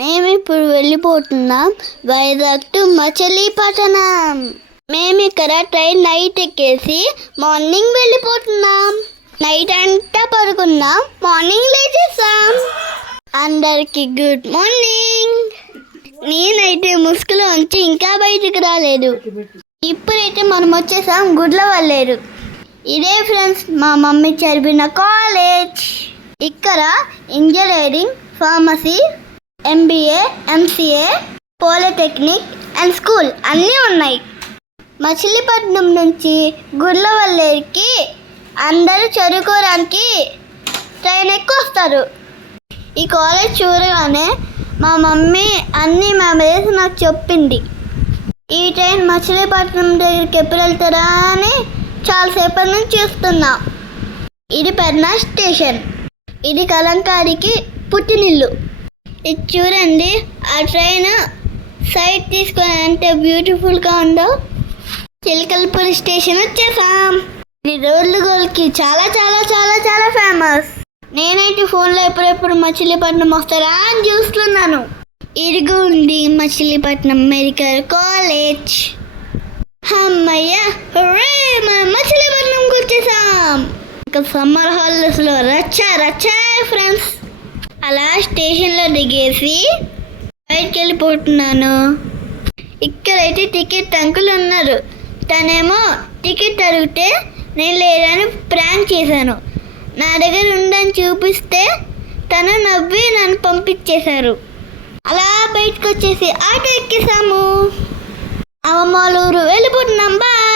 మేము ఇప్పుడు వెళ్ళిపోతున్నాం వైజాగ్ టు మచిలీపట్నం. మేము ఇక్కడ ట్రైన్ నైట్ ఎక్కేసి మార్నింగ్ వెళ్ళిపోతున్నాం. నైట్ అంతా పడుకున్నాం, మార్నింగ్ లేచేసాం. అందరికి గుడ్ మార్నింగ్. నేనైతే ముసుగులో ఉంచి ఇంకా బయటకు రాలేదు. ఇప్పుడైతే మనం వచ్చేసాం గుడ్లవల్లేరు. ఇదే ఫ్రెండ్స్ మా మమ్మీ చదివిన కాలేజ్. ఇక్కడ engineering, pharmacy, MBA, MCA, polytechnic and school అన్నీ ఉన్నాయి. మచిలీపట్నం నుంచి గుడ్లవల్లేరుకి అందరూ చదువుకోవడానికి ట్రైన్ ఎక్కి వస్తారు. ఈ కాలేజ్ చూడగానే మా మమ్మీ అన్ని మెమరీస్ నాకు చెప్పింది. ఈ ట్రైన్ మచిలీపట్నం దగ్గరికి ఎప్పుడు వెళ్తారా అని చాలాసేపటి నుంచి చూస్తున్నా. ఇది పెన్నా స్టేషన్. ఇది కలంకారికి పుట్టినిల్లు. ఇది చూడండి, ఆ ట్రైన్ సైడ్ తీసుకొని ఎంత బ్యూటిఫుల్గా ఉందో. చిలకలపూరి స్టేషన్ వచ్చేసాం. ఇది రోడ్లు గోల్కి చాలా చాలా చాలా చాలా ఫేమస్. నేనైతే ఫోన్లో ఎప్పుడెప్పుడు మచిలీపట్నం వస్తారా అని చూస్తున్నాను. ఇదిగో ఉంది మచిలీపట్నం మెడికల్ కాలేజ్. అమ్మయ్య, మనం మచిలీపట్నంకి వచ్చేసాం. ఇంకా సమ్మర్ హాలిడేస్లో రచ్చా ఫ్రెండ్స్. అలా స్టేషన్లో దిగేసి బయటికి వెళ్ళిపోతున్నాను. ఇక్కడైతే టికెట్ అంకుల్ ఉన్నారు. తనేమో టికెట్ అడిగితే నేను లేదని ప్రాంక్ చేశాను. నా దగ్గర ఉందని చూపిస్తే తను నవ్వి నన్ను పంపించేశారు. అలా బయటకు వచ్చేసి ఆటో ఎక్కేసాము. అమ్మమ్మలూరు వెళ్ళిపోతున్నాం. బాయ్.